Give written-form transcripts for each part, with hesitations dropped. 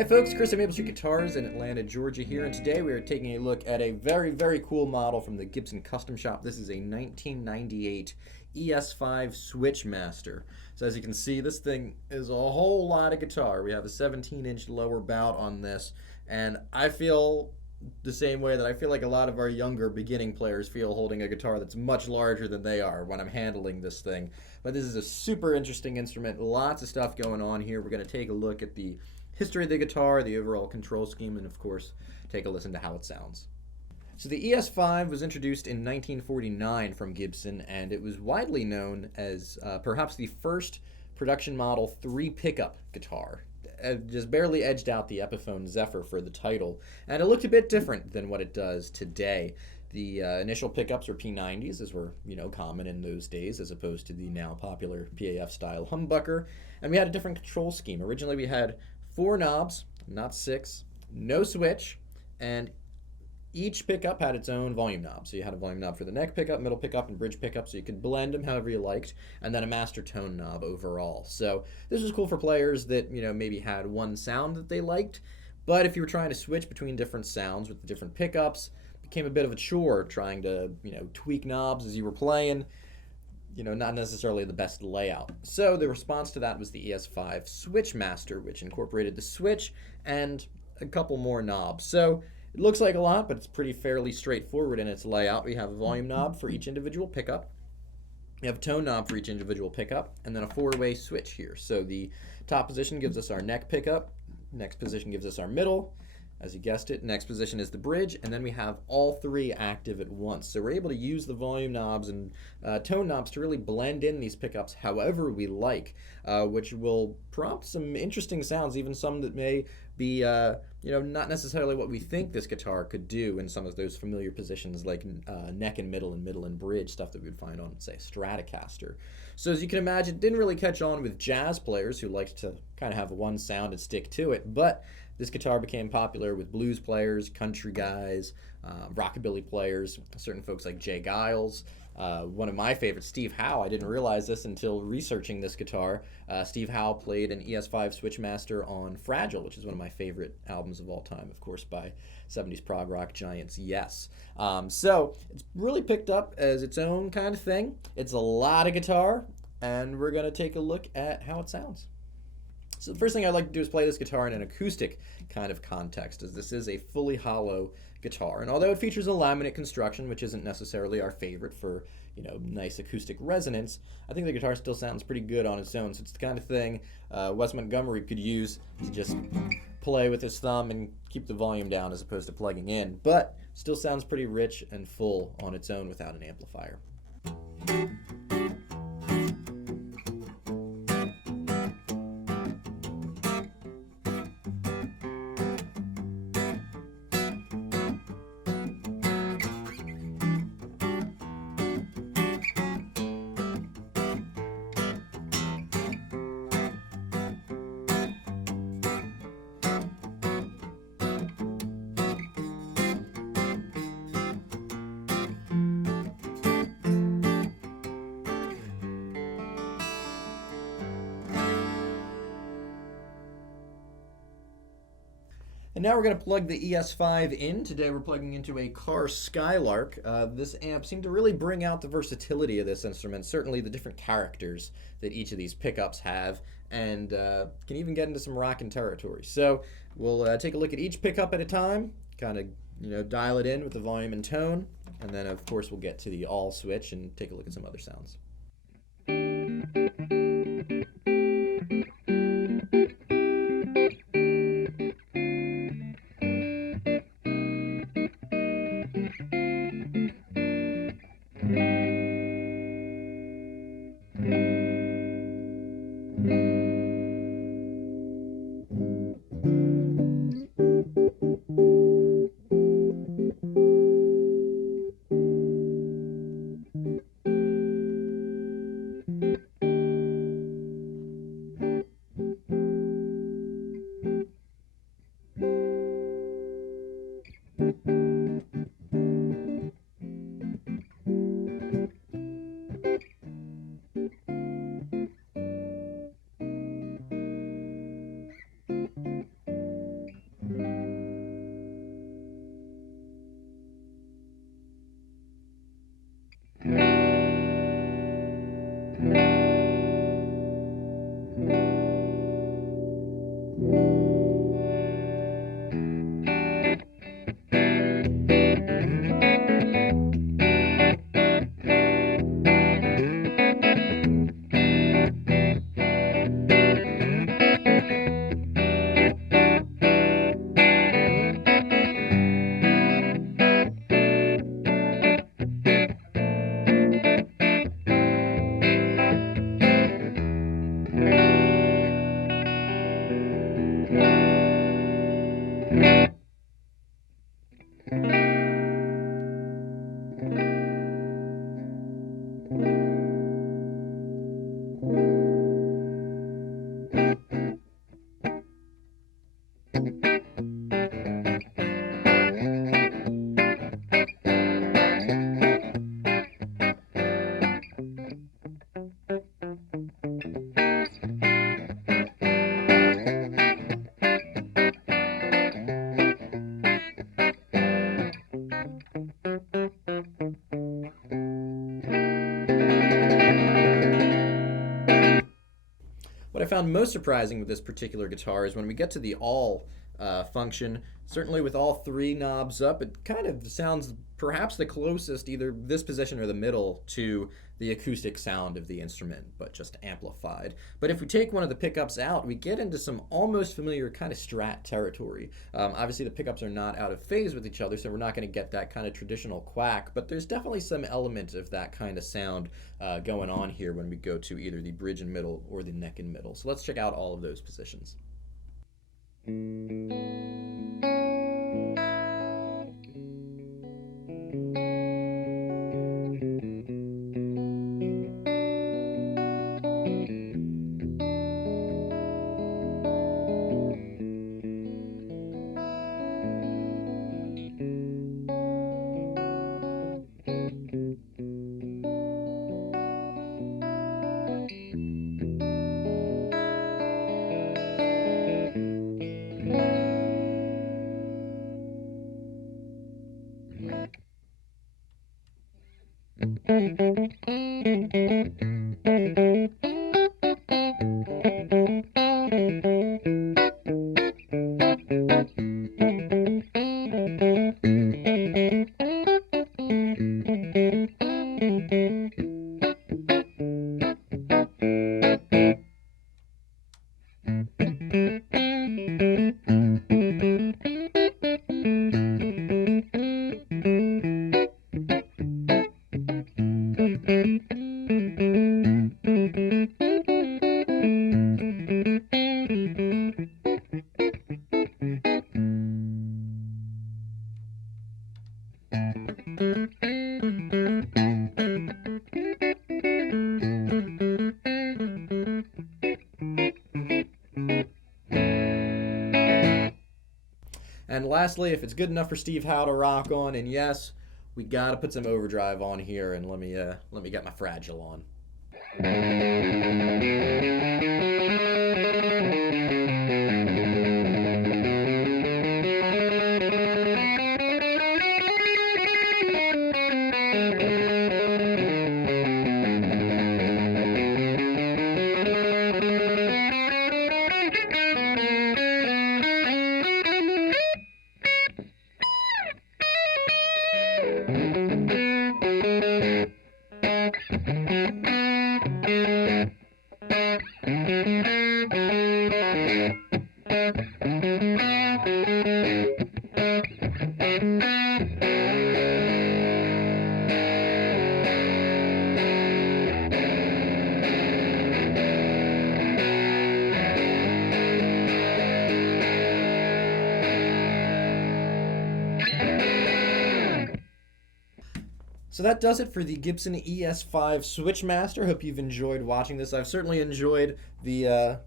Hey folks, Chris at Maple Street Guitars in Atlanta, Georgia here, and today we are taking a look at a very cool model from the Gibson Custom Shop. This is a 1998 ES-5 Switchmaster. So as you can see, this thing is a whole lot of guitar. We have a 17-inch lower bout on this, and I feel the same way that I feel like a lot of our younger beginning players feel holding a guitar that's much larger than they are when I'm handling this thing. But this is a super interesting instrument, lots of stuff going on here. We're going to take a look at the history of the guitar, the overall control scheme, and of course, take a listen to how it sounds. So the ES-5 was introduced in 1949 from Gibson, and it was widely known as perhaps the first production model 3-pickup guitar. Just barely edged out the Epiphone Zephyr for the title, and it looked a bit different than what it does today. The initial pickups were P90s, as were common in those days, as opposed to the now popular PAF style humbucker. And we had a different control scheme. Originally, we had 4 knobs, not 6, no switch, and each pickup had its own volume knob. So you had a volume knob for the neck pickup, middle pickup, and bridge pickup, so you could blend them however you liked, and then a master tone knob overall. So this was cool for players that maybe had one sound that they liked, but if you were trying to switch between different sounds with the different pickups, it became a bit of a chore trying to tweak knobs as you were playing. Not necessarily the best layout. So the response to that was the ES-5 Switchmaster, which incorporated the switch and a couple more knobs. So it looks like a lot, but it's fairly straightforward in its layout. We have a volume knob for each individual pickup. We have a tone knob for each individual pickup, and then a 4-way switch here. So the top position gives us our neck pickup, next position gives us our middle, as you guessed it, next position is the bridge, and then we have all 3 active at once. So we're able to use the volume knobs and tone knobs to really blend in these pickups however we like, which will prompt some interesting sounds, even some that may be not necessarily what we think this guitar could do in some of those familiar positions like neck and middle and bridge, stuff that we would find on, say, a Stratocaster. So as you can imagine, it didn't really catch on with jazz players who liked to kind of have one sound and stick to it, but this guitar became popular with blues players, country guys, rockabilly players, certain folks like Jay Giles. One of my favorites, Steve Howe. I didn't realize this until researching this guitar. Steve Howe played an ES-5 Switchmaster on Fragile, which is one of my favorite albums of all time, of course, by 70s prog rock giants Yes. So it's really picked up as its own kind of thing. It's a lot of guitar, and we're going to take a look at how it sounds. So the first thing I'd like to do is play this guitar in an acoustic kind of context, as this is a fully hollow guitar. And although it features a laminate construction, which isn't necessarily our favorite for, nice acoustic resonance, I think the guitar still sounds pretty good on its own. So it's the kind of thing Wes Montgomery could use to just play with his thumb and keep the volume down as opposed to plugging in, but still sounds pretty rich and full on its own without an amplifier. And now we're going to plug the ES-5 in. Today we're plugging into a Car Skylark. This amp seemed to really bring out the versatility of this instrument, certainly the different characters that each of these pickups have, and can even get into some rockin' territory. So we'll take a look at each pickup at a time, kind of dial it in with the volume and tone, and then of course we'll get to the all switch and take a look at some other sounds. What I found most surprising with this particular guitar is when we get to the all function, certainly with all three knobs up, it kind of sounds perhaps the closest, either this position or the middle, to the acoustic sound of the instrument, but just amplified. But if we take one of the pickups out, we get into some almost familiar kind of Strat territory. Obviously, the pickups are not out of phase with each other, so we're not going to get that kind of traditional quack, but there's definitely some element of that kind of sound going on here when we go to either the bridge and middle or the neck and middle. So let's check out all of those positions. And lastly, if it's good enough for Steve Howe to rock on, and yes, we gotta put some overdrive on here, and let me get my fragile on. So that does it for the Gibson ES-5 Switchmaster. Hope you've enjoyed watching this. I've certainly enjoyed the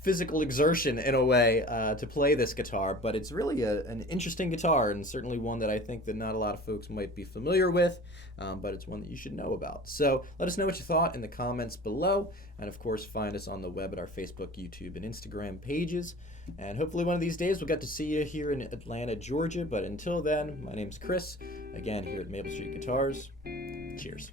physical exertion, in a way, to play this guitar, but it's really an interesting guitar, and certainly one that I think that not a lot of folks might be familiar with, but it's one that you should know about. So let us know what you thought in the comments below, and of course find us on the web at our Facebook, YouTube, and Instagram pages. And hopefully one of these days we'll get to see you here in Atlanta, Georgia. But until then, my name's Chris, again here at Maple Street Guitars. Cheers.